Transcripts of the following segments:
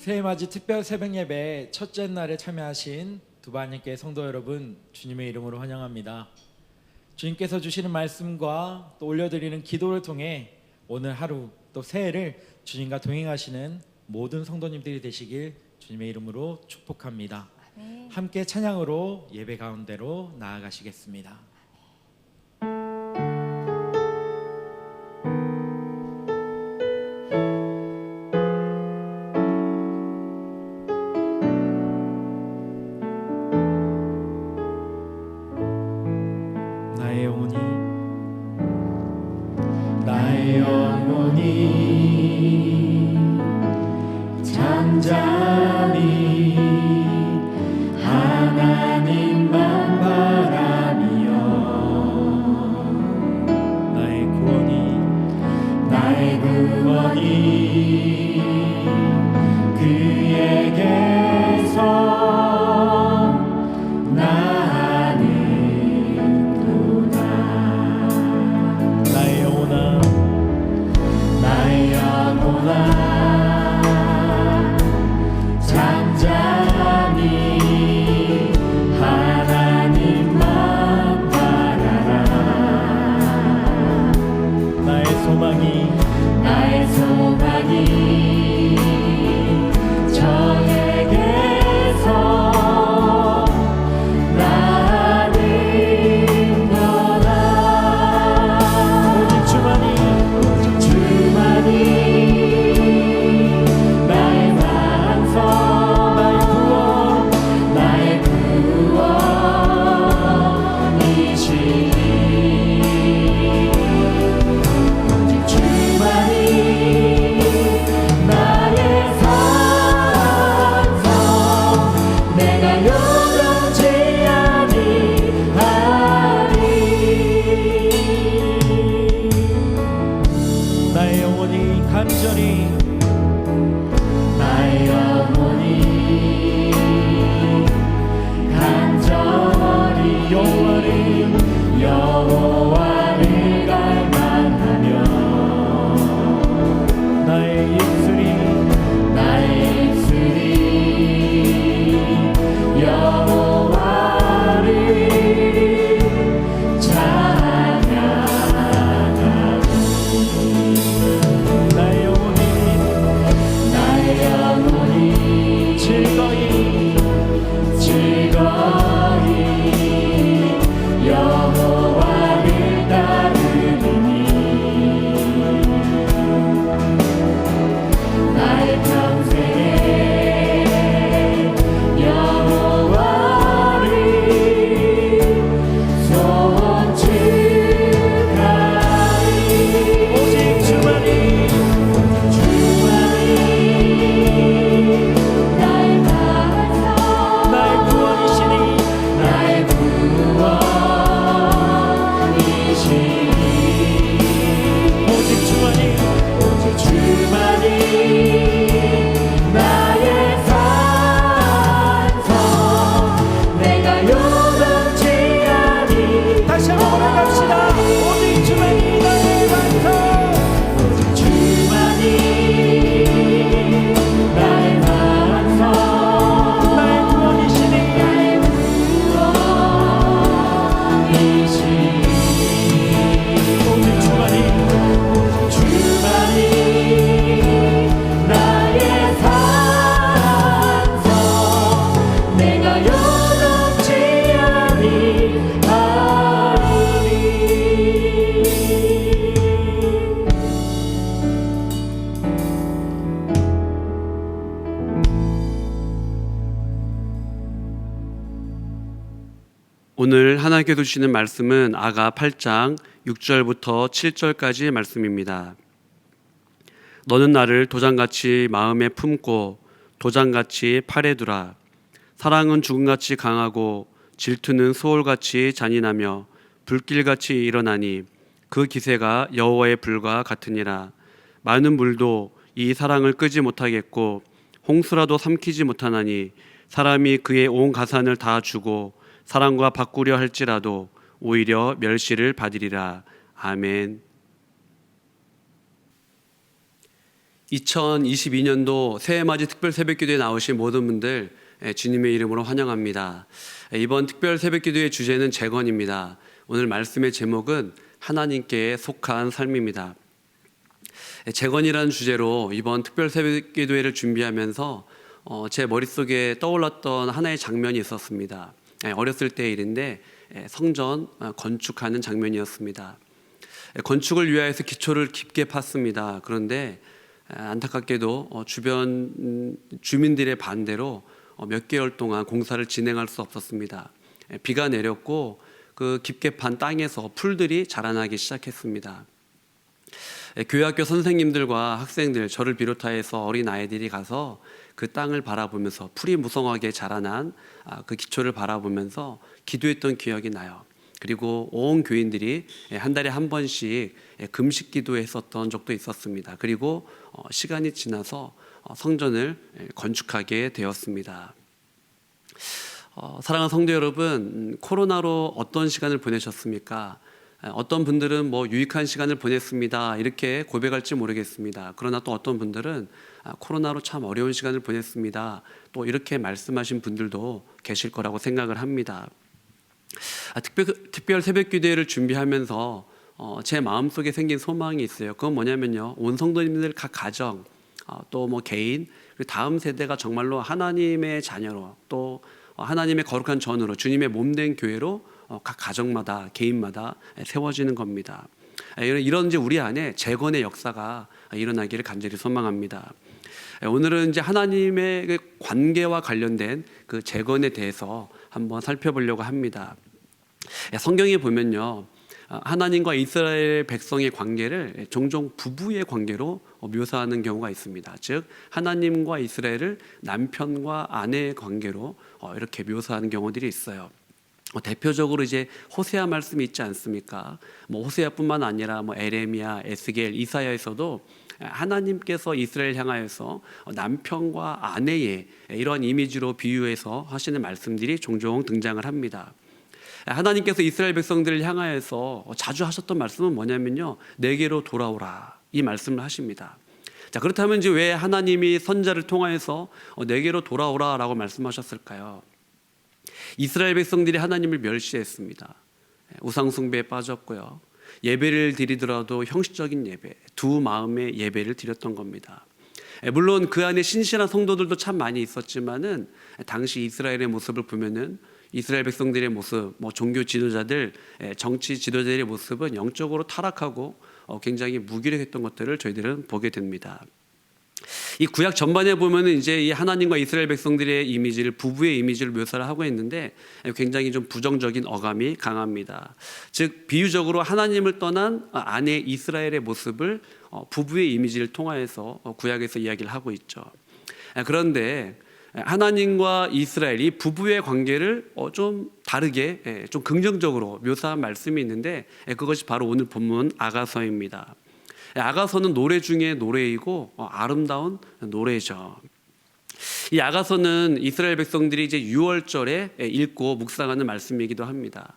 새해맞이 특별 새벽 예배 첫째 날에 참여하신 두바님께 성도 여러분, 주님의 이름으로 환영합니다. 주님께서 주시는 말씀과 또 올려드리는 기도를 통해 오늘 하루 또 새해를 주님과 동행하시는 모든 성도님들이 되시길 주님의 이름으로 축복합니다. 아멘. 함께 찬양으로 예배 가운데로 나아가시겠습니다. 나의 영혼이 잠잠히 하나님만 바라며 나의 구원이 그에게서 나는도다. 나의 영혼아 잠잠히 하나님만 바라라. 나의 소망이 저에게서 나는도다. 오직 주만이 나의 반석, 나의 구원이시니 오직 주만이 나의 산성, 내가 요동치 아니하리. 나의 영혼이 간절히 여호와를 갈망하며 나의 입술이 여호와를 찬양하리. 나의 영혼이 즐거이 여호와를 따르리니 나의 평생에 여호와를 송축하리. 오직 주만이 나의 반석, 나의 구원이시니 나의 구원이시니 오직 주만이 나의 산성, 내가 요동치 아니. 다시 한번 고백합시다. 오직 주만이 나의 반석 주만이 나의 반석, 나의 구원이시니 오직 주만이 나의 산성, 내가 요동치 아니하리. 오늘 하나님께서 주시는 말씀은 아가 8장 6절부터 7절까지의 말씀입니다. 너는 나를 도장같이 마음에 품고 도장같이 팔에 두라. 사랑은 죽음같이 강하고 질투는 소울같이 잔인하며 불길같이 일어나니 그 기세가 여호와의 불과 같으니라. 많은 물도 이 사랑을 끄지 못하겠고 홍수라도 삼키지 못하나니 사람이 그의 온 가산을 다 주고 사랑과 바꾸려 할지라도 오히려 멸시를 받으리라. 아멘. 2022년도 새해맞이 특별 새벽기도에 나오신 모든 분들 주님의 이름으로 환영합니다. 이번 특별 새벽기도의 주제는 재건입니다. 오늘 말씀의 제목은 하나님께 속한 삶입니다. 재건이라는 주제로 이번 특별 새벽기도회를 준비하면서 제 머릿속에 떠올랐던 하나의 장면이 있었습니다. 어렸을 때의 일인데 성전 건축하는 장면이었습니다. 건축을 위하여서 기초를 깊게 팠습니다. 그런데 안타깝게도 주변 주민들의 반대로 몇 개월 동안 공사를 진행할 수 없었습니다. 비가 내렸고 그 깊게 판 땅에서 풀들이 자라나기 시작했습니다. 교회학교 선생님들과 학생들, 저를 비롯하여서 어린 아이들이 가서 그 땅을 바라보면서 풀이 무성하게 자라난 그 기초를 바라보면서 기도했던 기억이 나요. 그리고 온 교인들이 한 달에 한 번씩 금식 기도했었던 적도 있었습니다. 그리고 시간이 지나서 성전을 건축하게 되었습니다. 사랑하는 성도 여러분, 코로나로 어떤 시간을 보내셨습니까? 어떤 분들은 유익한 시간을 보냈습니다 이렇게 고백할지 모르겠습니다. 그러나 또 어떤 분들은 코로나로 참 어려운 시간을 보냈습니다 또 이렇게 말씀하신 분들도 계실 거라고 생각을 합니다. 특별 새벽기도회를 준비하면서 제 마음속에 생긴 소망이 있어요. 그건 뭐냐면요, 온 성도님들 각 가정 또 개인 그리고 다음 세대가 정말로 하나님의 자녀로 또 하나님의 거룩한 전으로 주님의 몸된 교회로 각 가정마다 개인마다 세워지는 겁니다. 이런 이제 우리 안에 재건의 역사가 일어나기를 간절히 소망합니다. 오늘은 이제 하나님의 관계와 관련된 그 재건에 대해서 한번 살펴보려고 합니다. 성경에 보면요, 하나님과 이스라엘 백성의 관계를 종종 부부의 관계로 묘사하는 경우가 있습니다. 즉 하나님과 이스라엘을 남편과 아내의 관계로 이렇게 묘사하는 경우들이 있어요. 대표적으로 이제 호세아 말씀이 있지 않습니까? 호세아뿐만 아니라 에레미야, 에스겔, 이사야에서도 하나님께서 이스라엘 향하여서 남편과 아내의 이러한 이미지로 비유해서 하시는 말씀들이 종종 등장을 합니다. 하나님께서 이스라엘 백성들을 향하여서 자주 하셨던 말씀은 뭐냐면요, 내게로 돌아오라, 이 말씀을 하십니다. 자, 그렇다면 이제 왜 하나님이 선지자를 통하여서 내게로 돌아오라라고 말씀하셨을까요? 이스라엘 백성들이 하나님을 멸시했습니다. 우상 숭배에 빠졌고요, 예배를 드리더라도 형식적인 예배, 두 마음의 예배를 드렸던 겁니다. 물론 그 안에 신실한 성도들도 참 많이 있었지만은 당시 이스라엘의 모습을 보면은 이스라엘 백성들의 모습, 종교 지도자들, 정치 지도자들의 모습은 영적으로 타락하고 굉장히 무기력했던 것들을 저희들은 보게 됩니다. 이 구약 전반에 보면은 이제 이 하나님과 이스라엘 백성들의 이미지를, 부부의 이미지를 묘사를 하고 있는데 굉장히 좀 부정적인 어감이 강합니다. 즉 비유적으로 하나님을 떠난 아내 이스라엘의 모습을 부부의 이미지를 통하여서 구약에서 이야기를 하고 있죠. 그런데 하나님과 이스라엘, 이 부부의 관계를 좀 다르게 좀 긍정적으로 묘사한 말씀이 있는데 그것이 바로 오늘 본문 아가서입니다. 아가서는 노래 중에 노래이고 아름다운 노래죠. 이 아가서는 이스라엘 백성들이 이제 유월절에 읽고 묵상하는 말씀이기도 합니다.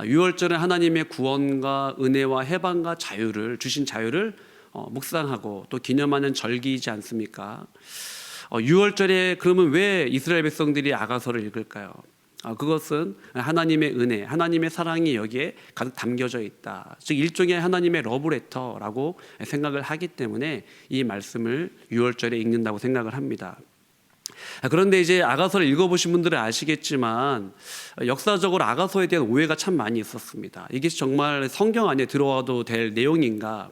유월절에 하나님의 구원과 은혜와 해방과 자유를 주신 자유를 묵상하고 또 기념하는 절기이지 않습니까? 유월절에 그러면 왜 이스라엘 백성들이 아가서를 읽을까요? 그것은 하나님의 은혜, 하나님의 사랑이 여기에 가득 담겨져 있다. 즉 일종의 하나님의 러브레터라고 생각을 하기 때문에 이 말씀을 유월절에 읽는다고 생각을 합니다. 그런데 이제 아가서를 읽어보신 분들은 아시겠지만 역사적으로 아가서에 대한 오해가 참 많이 있었습니다. 이게 정말 성경 안에 들어와도 될 내용인가?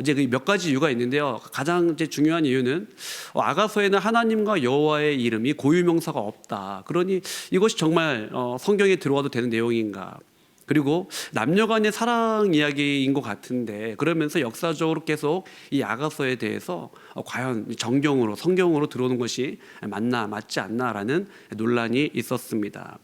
이제 몇 가지 이유가 있는데요. 가장 이제 중요한 이유는 아가서에는 하나님과 여호와의 이름이 고유명사가 없다. 그러니 이것이 정말 성경에 들어와도 되는 내용인가? 그리고 남녀간의 사랑 이야기인 것 같은데 그러면서 역사적으로 계속 이 아가서에 대해서 과연 정경으로 성경으로 들어오는 것이 맞나 맞지 않나라는 논란이 있었습니다.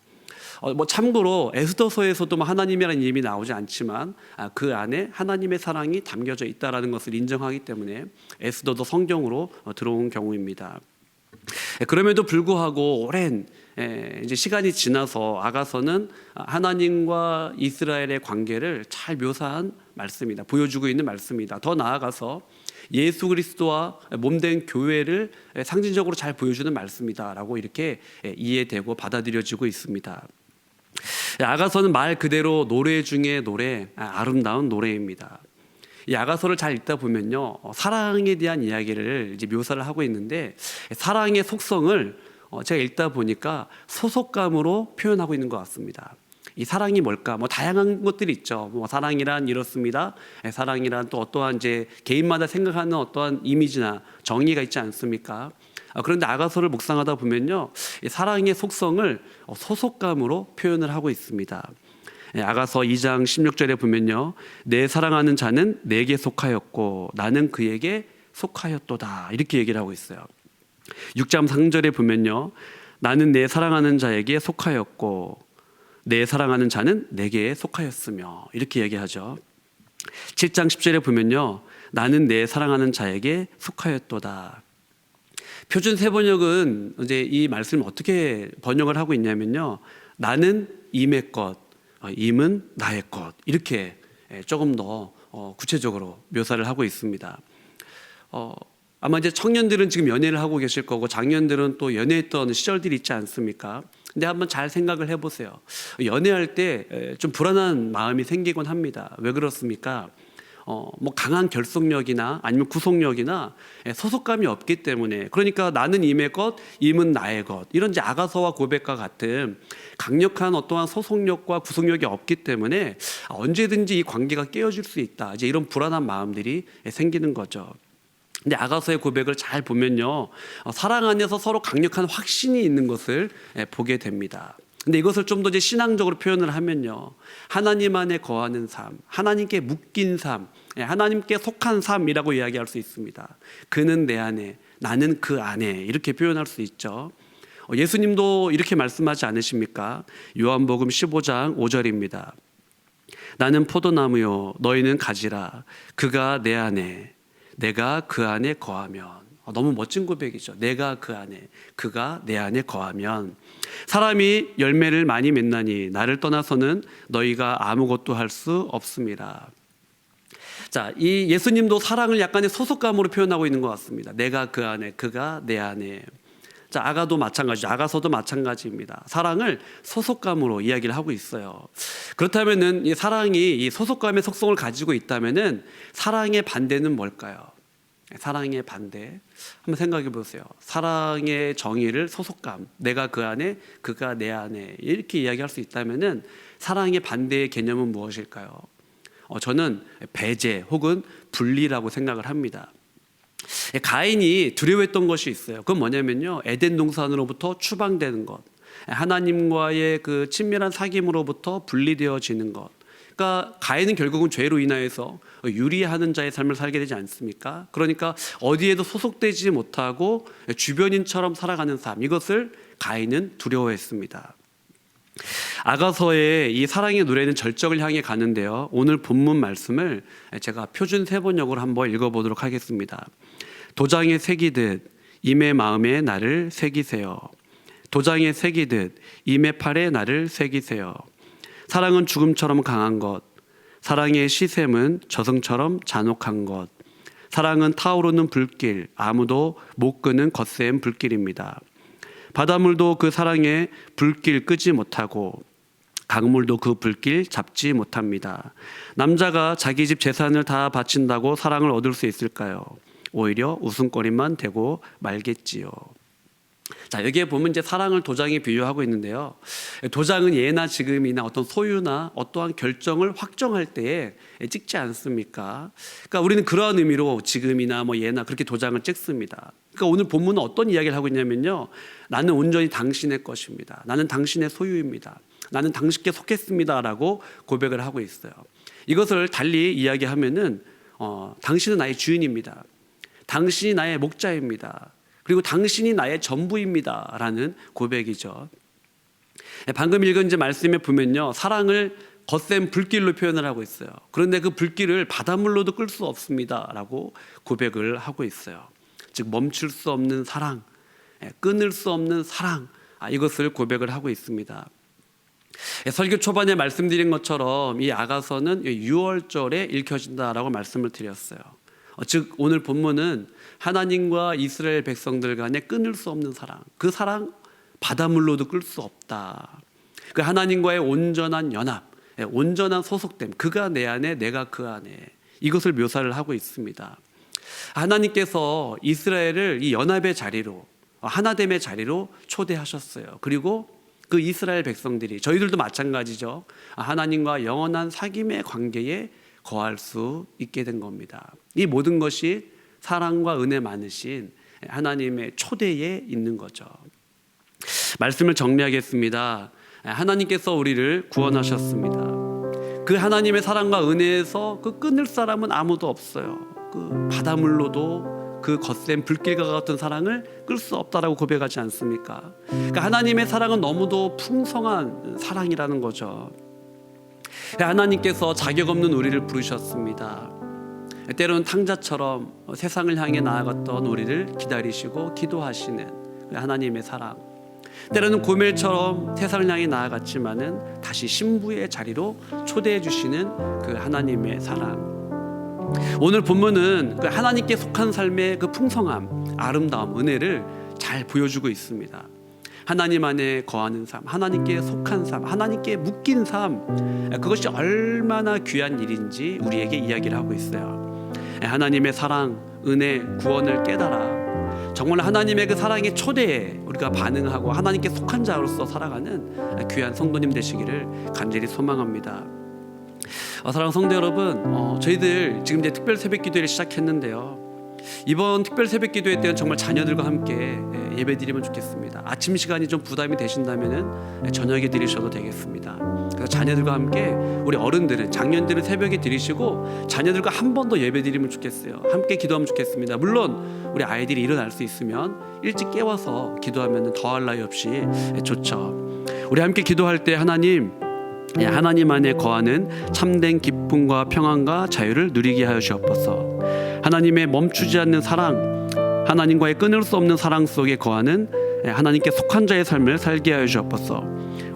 참고로 에스더서에서도 하나님이라는 이름이 나오지 않지만 그 안에 하나님의 사랑이 담겨져 있다라는 것을 인정하기 때문에 에스더도 성경으로 들어온 경우입니다. 그럼에도 불구하고 오랜 이제 시간이 지나서 아가서는 하나님과 이스라엘의 관계를 잘 묘사한 말씀이다, 보여주고 있는 말씀이다. 더 나아가서 예수 그리스도와 몸된 교회를 상징적으로 잘 보여주는 말씀이다라고 이렇게 이해되고 받아들여지고 있습니다. 아가서는 말 그대로 노래 중에 노래, 아름다운 노래입니다. 이 아가서를 잘 읽다 보면요, 사랑에 대한 이야기를 이제 묘사를 하고 있는데, 사랑의 속성을 제가 읽다 보니까 소속감으로 표현하고 있는 것 같습니다. 이 사랑이 뭘까? 뭐 다양한 것들이 있죠. 뭐 사랑이란 이렇습니다. 사랑이란 또 어떠한 이제 개인마다 생각하는 어떠한 이미지나 정의가 있지 않습니까? 그런데 아가서를 묵상하다 보면요, 이 사랑의 속성을 소속감으로 표현을 하고 있습니다. 아가서 2장 16절에 보면요, 내 사랑하는 자는 내게 속하였고 나는 그에게 속하였도다, 이렇게 얘기를 하고 있어요. 6장 3절에 보면요, 나는 내 사랑하는 자에게 속하였고 내 사랑하는 자는 내게 속하였으며, 이렇게 얘기하죠. 7장 10절에 보면요, 나는 내 사랑하는 자에게 속하였도다. 표준 세번역은 이제 이 말씀을 어떻게 번역을 하고 있냐면요, 나는 임의 것, 임은 나의 것, 이렇게 조금 더 구체적으로 묘사를 하고 있습니다. 아마 이제 청년들은 지금 연애를 하고 계실 거고 장년들은 또 연애했던 시절들이 있지 않습니까? 근데 한번 잘 생각을 해보세요. 연애할 때 좀 불안한 마음이 생기곤 합니다. 왜 그렇습니까? 뭐 강한 결속력이나 아니면 구속력이나 소속감이 없기 때문에, 그러니까 나는 임의 것, 임은 나의 것, 이런 이제 아가서와 고백과 같은 강력한 어떠한 소속력과 구속력이 없기 때문에 언제든지 이 관계가 깨어질 수 있다, 이제 이런 불안한 마음들이 생기는 거죠. 근데 아가서의 고백을 잘 보면요, 사랑 안에서 서로 강력한 확신이 있는 것을 보게 됩니다. 근데 이것을 좀 더 이제 신앙적으로 표현을 하면요, 하나님 안에 거하는 삶, 하나님께 묶인 삶, 하나님께 속한 삶이라고 이야기할 수 있습니다. 그는 내 안에, 나는 그 안에, 이렇게 표현할 수 있죠. 예수님도 이렇게 말씀하지 않으십니까? 요한복음 15장 5절입니다. 나는 포도나무요 너희는 가지라. 그가 내 안에, 내가 그 안에 거하면. 너무 멋진 고백이죠. 내가 그 안에, 그가 내 안에 거하면. 사람이 열매를 많이 맺나니 나를 떠나서는 너희가 아무것도 할 수 없습니다. 자, 이 예수님도 사랑을 약간의 소속감으로 표현하고 있는 것 같습니다. 내가 그 안에, 그가 내 안에. 자, 아가도 마찬가지죠. 아가서도 마찬가지입니다. 사랑을 소속감으로 이야기를 하고 있어요. 그렇다면은 이 사랑이 이 소속감의 속성을 가지고 있다면은 사랑의 반대는 뭘까요? 사랑의 반대, 한번 생각해 보세요. 사랑의 정의를 소속감, 내가 그 안에, 그가 내 안에, 이렇게 이야기할 수 있다면은 사랑의 반대의 개념은 무엇일까요? 저는 배제 혹은 분리라고 생각을 합니다. 가인이 두려워했던 것이 있어요. 그건 뭐냐면요, 에덴 동산으로부터 추방되는 것, 하나님과의 그 친밀한 사귐으로부터 분리되어지는 것. 그러니까 가인은 결국은 죄로 인하여서 유리하는 자의 삶을 살게 되지 않습니까? 그러니까 어디에도 소속되지 못하고 주변인처럼 살아가는 삶, 이것을 가인은 두려워했습니다. 아가서의 이 사랑의 노래는 절정을 향해 가는데요, 오늘 본문 말씀을 제가 표준 세번역으로 한번 읽어보도록 하겠습니다. 도장에 새기듯 임의 마음에 나를 새기세요. 도장에 새기듯 임의 팔에 나를 새기세요. 사랑은 죽음처럼 강한 것, 사랑의 시샘은 저승처럼 잔혹한 것, 사랑은 타오르는 불길, 아무도 못 끄는 거센 불길입니다. 바닷물도 그 사랑의 불길 끄지 못하고 강물도 그 불길 잡지 못합니다. 남자가 자기 집 재산을 다 바친다고 사랑을 얻을 수 있을까요? 오히려 웃음거리만 되고 말겠지요. 자, 여기에 보면 이제 사랑을 도장에 비유하고 있는데요, 도장은 예나 지금이나 어떤 소유나 어떠한 결정을 확정할 때에 찍지 않습니까? 그러니까 우리는 그러한 의미로 지금이나 뭐 예나 그렇게 도장을 찍습니다. 그러니까 오늘 본문은 어떤 이야기를 하고 있냐면요, 나는 온전히 당신의 것입니다. 나는 당신의 소유입니다. 나는 당신께 속했습니다라고 고백을 하고 있어요. 이것을 달리 이야기하면은 당신은 나의 주인입니다. 당신이 나의 목자입니다. 그리고 당신이 나의 전부입니다 라는 고백이죠. 방금 읽은 이제 말씀에 보면요, 사랑을 거센 불길로 표현을 하고 있어요. 그런데 그 불길을 바닷물로도 끌 수 없습니다 라고 고백을 하고 있어요. 즉 멈출 수 없는 사랑, 끊을 수 없는 사랑, 이것을 고백을 하고 있습니다. 설교 초반에 말씀드린 것처럼 이 아가서는 6월절에 읽혀진다라고 말씀을 드렸어요. 즉 오늘 본문은 하나님과 이스라엘 백성들 간에 끊을 수 없는 사랑, 그 사랑 바닷물로도 끌 수 없다. 그 하나님과의 온전한 연합, 온전한 소속됨, 그가 내 안에 내가 그 안에, 이것을 묘사를 하고 있습니다. 하나님께서 이스라엘을 이 연합의 자리로, 하나됨의 자리로 초대하셨어요. 그리고 그 이스라엘 백성들이, 저희들도 마찬가지죠, 하나님과 영원한 사귐의 관계에 거할 수 있게 된 겁니다. 이 모든 것이 사랑과 은혜 많으신 하나님의 초대에 있는 거죠. 말씀을 정리하겠습니다. 하나님께서 우리를 구원하셨습니다. 그 하나님의 사랑과 은혜에서 그 끊을 사람은 아무도 없어요. 그 바닷물로도 그 거센 불길과 같은 사랑을 끌 수 없다라고 고백하지 않습니까? 그러니까 하나님의 사랑은 너무도 풍성한 사랑이라는 거죠. 하나님께서 자격 없는 우리를 부르셨습니다. 때로는 탕자처럼 세상을 향해 나아갔던 우리를 기다리시고 기도하시는 하나님의 사랑, 때로는 고멜처럼 세상을 향해 나아갔지만은 다시 신부의 자리로 초대해 주시는 그 하나님의 사랑. 오늘 본문은 그 하나님께 속한 삶의 그 풍성함, 아름다움, 은혜를 잘 보여주고 있습니다. 하나님 안에 거하는 삶, 하나님께 속한 삶, 하나님께 묶인 삶, 그것이 얼마나 귀한 일인지 우리에게 이야기를 하고 있어요. 하나님의 사랑, 은혜, 구원을 깨달아 정말 하나님의 그 사랑의 초대에 우리가 반응하고 하나님께 속한 자로서 살아가는 귀한 성도님 되시기를 간절히 소망합니다. 사랑하는 성도 여러분, 저희들 지금 이제 특별 새벽 기도회를 시작했는데요, 이번 특별 새벽 기도회 때는 정말 자녀들과 함께 예배 드리면 좋겠습니다. 아침 시간이 좀 부담이 되신다면은 저녁에 드리셔도 되겠습니다. 그래서 자녀들과 함께, 우리 어른들은, 장년들은 새벽에 드리시고 자녀들과 한 번 더 예배 드리면 좋겠어요. 함께 기도하면 좋겠습니다. 물론 우리 아이들이 일어날 수 있으면 일찍 깨워서 기도하면 더할 나위 없이 좋죠. 우리 함께 기도할 때 하나님 안에 거하는 참된 기쁨과 평안과 자유를 누리게 하여 주옵소서. 하나님의 멈추지 않는 사랑, 하나님과의 끊을 수 없는 사랑 속에 거하는 하나님께 속한 자의 삶을 살게 하여 주옵소서.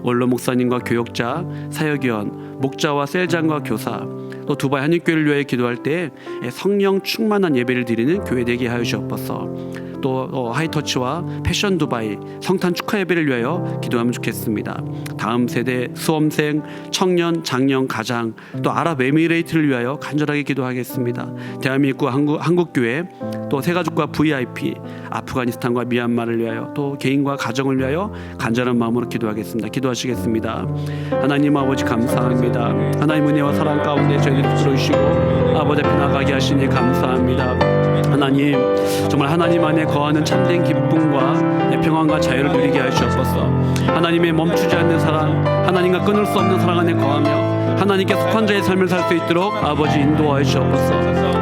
원로 목사님과 교역자, 사역위원, 목자와 셀장과 교사, 또 두바이 한인교회를 위하여 기도할 때 성령 충만한 예배를 드리는 교회 되게 하여 주옵소서. 또 하이터치와 패션 두바이 성탄 축하 예배를 위하여 기도하면 좋겠습니다. 다음 세대 수험생, 청년, 장년, 가장, 또 아랍에미레이트를 위하여 간절하게 기도하겠습니다. 대한민국 한국교회, 또 새가족과 VIP, 아프가니스탄과 미얀마를 위하여, 또 개인과 가정을 위하여 간절한 마음으로 기도하겠습니다. 기도하시겠습니다. 하나님 아버지 감사합니다. 하나님 은혜와 사랑 가운데 저희들을 들어주시고 아버지 앞에 나가게 하시니 감사합니다. 하나님, 정말 하나님 안에 거하는 참된 기쁨과 평안과 자유를 누리게 하여 주옵소서. 하나님의 멈추지 않는 사랑, 하나님과 끊을 수 없는 사랑 안에 거하며 하나님께 속한 자의 삶을 살 수 있도록 아버지 인도하여 주옵소서.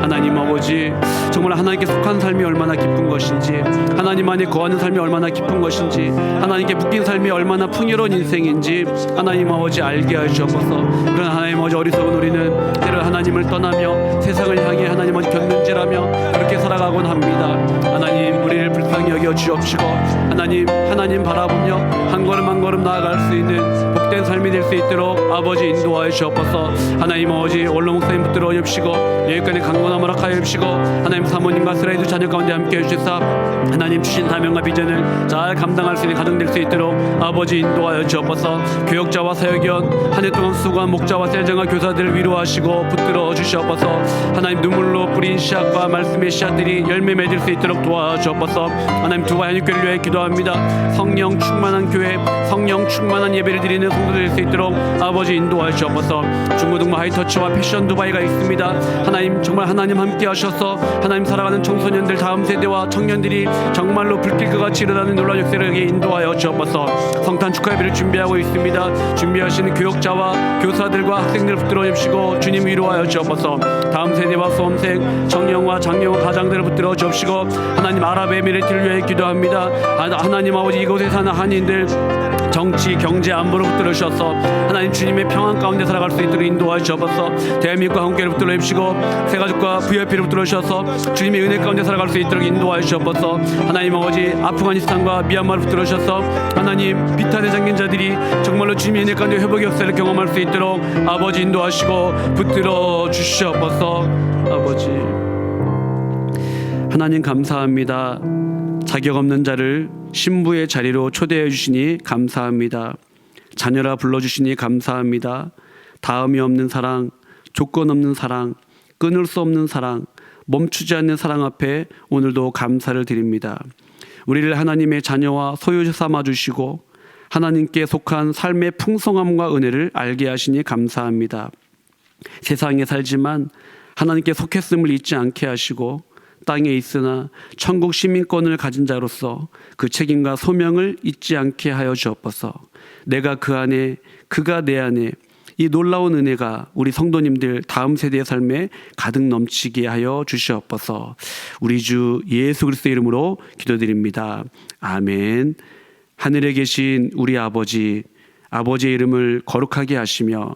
하나님 아버지, 정말 하나님께 속한 삶이 얼마나 기쁜 것인지, 하나님 안에 거하는 삶이 얼마나 기쁜 것인지, 하나님께 묶인 삶이 얼마나 풍요로운 인생인지 하나님 아버지 알게 하여 주옵소서. 그러나 하나님 아버지, 어리석은 우리는 때로 하나님을 떠나며 세상을 향해 하나님 아버지 견눈질하며 그렇게 살아가곤 합니다. 하나님, 우리를 불쌍히 여겨 주옵시고 하나님 바라보며 한 걸음 한 걸음 나아갈 수 있는 복된 삶이 될 수 있도록 아버지 인도하여 주옵소서. 하나님 아버지, 원로 목사님 붙들어 주시고 여기까지 강건함 허락하여 주시고 하나님 사모님과 스라이드 자녀 가운데 함께 해주시사 하나님 주신 사명과 비전을 잘 감당할 수 있는 가정 될 수 있도록 아버지 인도하여 주옵소서. 교역자와 사역위원, 한 해 동안 수고한 목자와 셀장과 교사들을 위로하시고 붙들어 주시옵소서. 하나님, 눈물로 뿌린 씨앗과 말씀의 씨앗들이 열매 맺을 수 있도록 도와주옵소서. 하나님, 두바이 한인교회를 위해 기도합니다. 성령 충만한 교회, 성령 충만한 예배를 드리는 성도들 될 수 있도록 아버지 인도하여 주옵소서. 중고등부 하이터치와 패션 두바이가 있습니다. 하나님, 정말 하나님 함께 하셔서 하나님 살아가는 청소년들, 다음 세대와 청년들이 정말로 불길과 같이 일어나는 놀라운 역사를 인도하여 주옵소서. 성탄 축하 예배를 준비하고 있습니다. 준비하시는 교역자와 교사들과 학생들을 붙들어 주시고 주님 위로하여 주옵소서. 다음 세대와 수험생, 청년과 장년과 가장들을 붙들어 주옵시고 하나님 아랍에미레이트를 위해 기도합니다. 하나님 아버지, 이곳에 사는 한인들 정치, 경제, 안보를 붙들어 주셔서 하나님 주님의 평안 가운데 살아갈 수 있도록 인도하여 주옵소서. 대한민국과 한국교회를 붙들어 주시고 새가족과 VIP를 붙들어 주셔서 주님의 은혜 가운데 살아갈 수 있도록 인도하여 주옵소서. 하나님 아버지, 아프가니스탄과 미얀마를 붙들어 주셔서 하나님 비탄에 잠긴 자들이 정말로 주님의 은혜 가운데 회복의 역사를 경험할 수 있도록 아버지 인도하시고 붙들어 주시옵소서. 아버지, 하나님 감사합니다. 자격 없는 자를 신부의 자리로 초대해 주시니 감사합니다. 자녀라 불러주시니 감사합니다. 다음이 없는 사랑, 조건 없는 사랑, 끊을 수 없는 사랑, 멈추지 않는 사랑 앞에 오늘도 감사를 드립니다. 우리를 하나님의 자녀와 소유 삼아 주시고 하나님께 속한 삶의 풍성함과 은혜를 알게 하시니 감사합니다. 세상에 살지만 하나님께 속했음을 잊지 않게 하시고 땅에 있으나 천국 시민권을 가진 자로서 그 책임과 소명을 잊지 않게 하여 주옵소서. 내가 그 안에, 그가 내 안에, 이 놀라운 은혜가 우리 성도님들 다음 세대의 삶에 가득 넘치게 하여 주시옵소서. 우리 주 예수 그리스도의 이름으로 기도드립니다. 아멘. 하늘에 계신 우리 아버지, 아버지의 이름을 거룩하게 하시며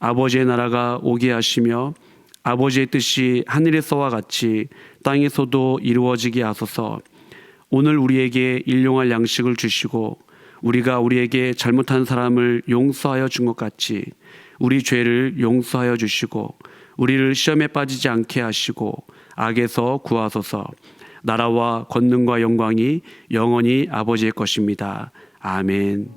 아버지의 나라가 오게 하시며 아버지의 뜻이 하늘에서와 같이 땅에서도 이루어지게 하소서. 오늘 우리에게 일용할 양식을 주시고 우리가 우리에게 잘못한 사람을 용서하여 준 것 같이 우리 죄를 용서하여 주시고 우리를 시험에 빠지지 않게 하시고 악에서 구하소서. 나라와 권능과 영광이 영원히 아버지의 것입니다. 아멘.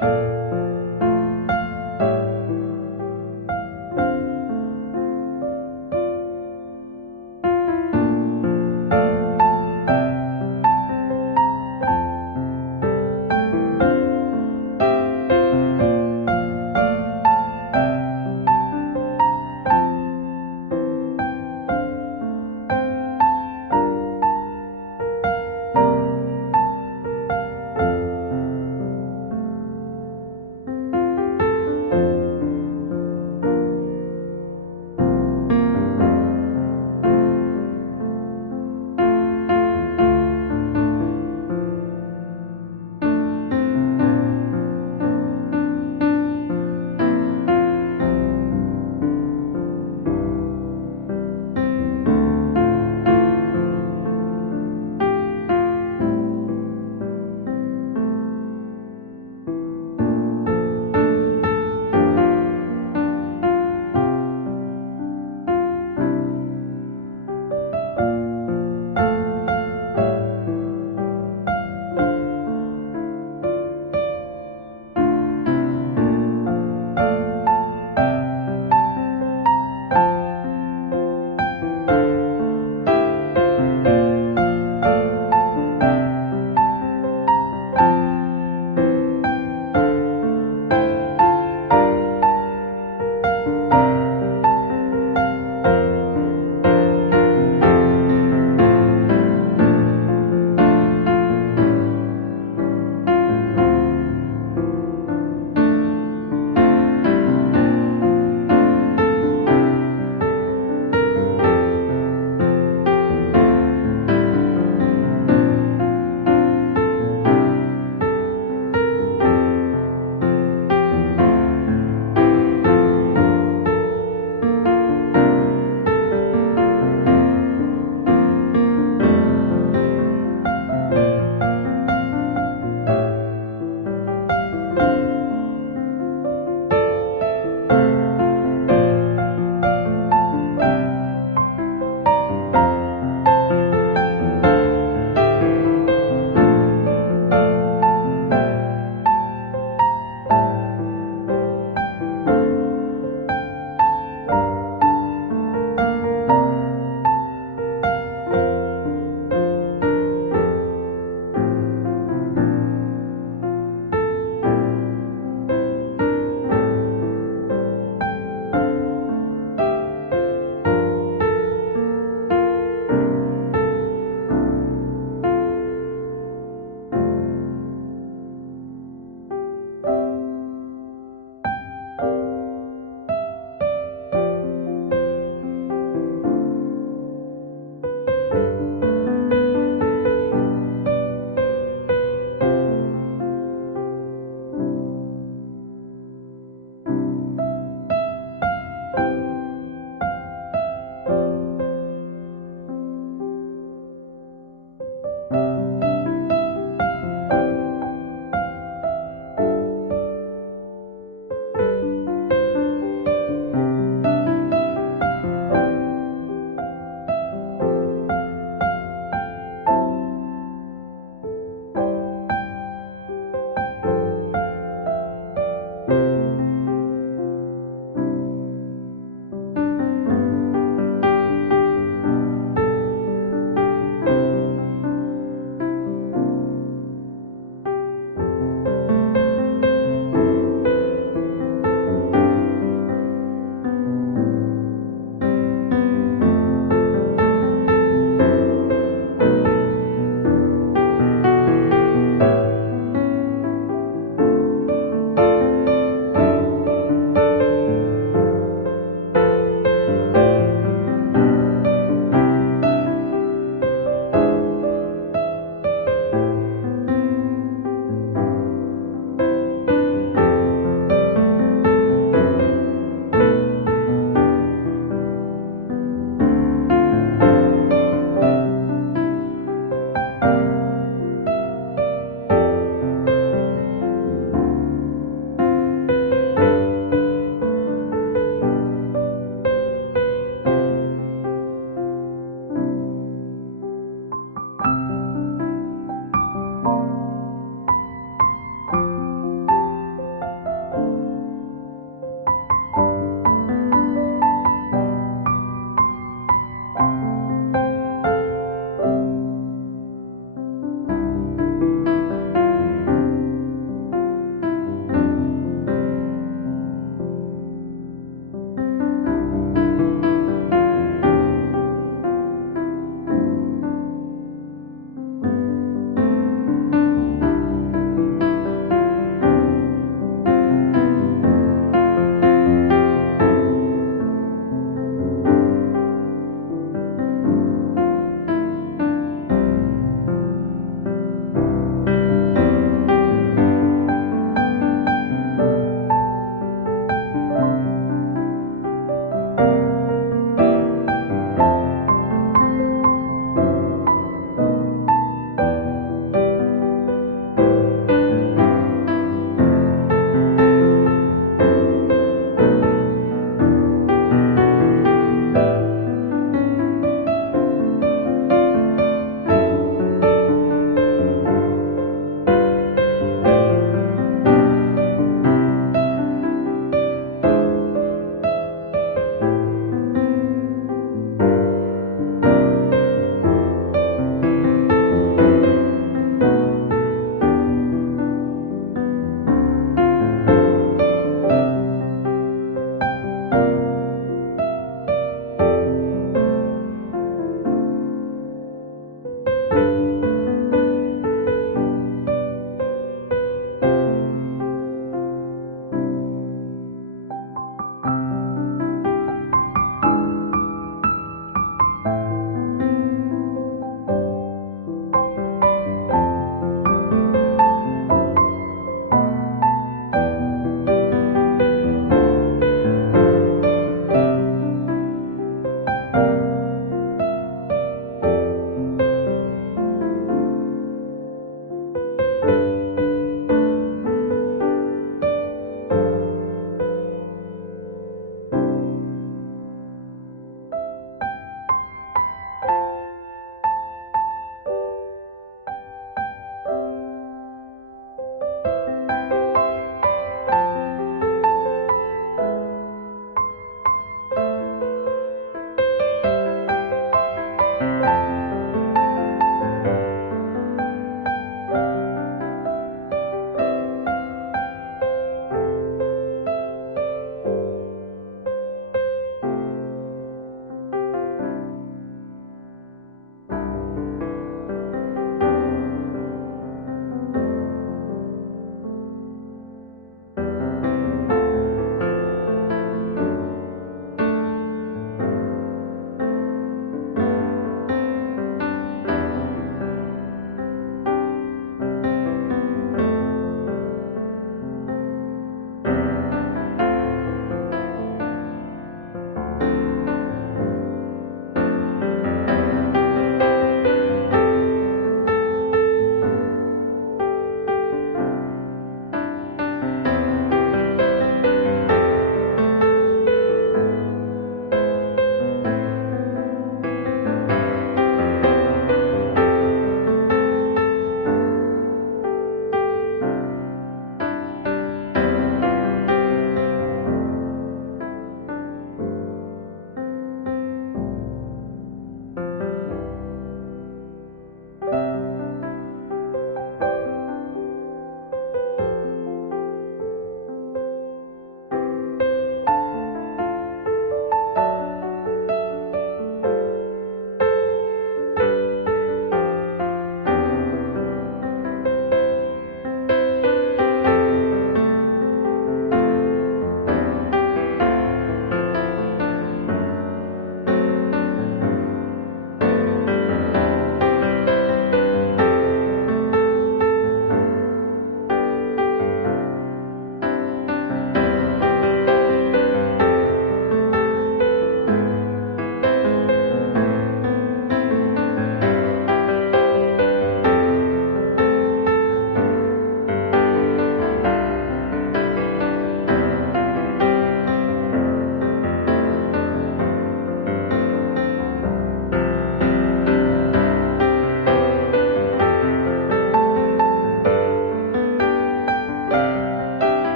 주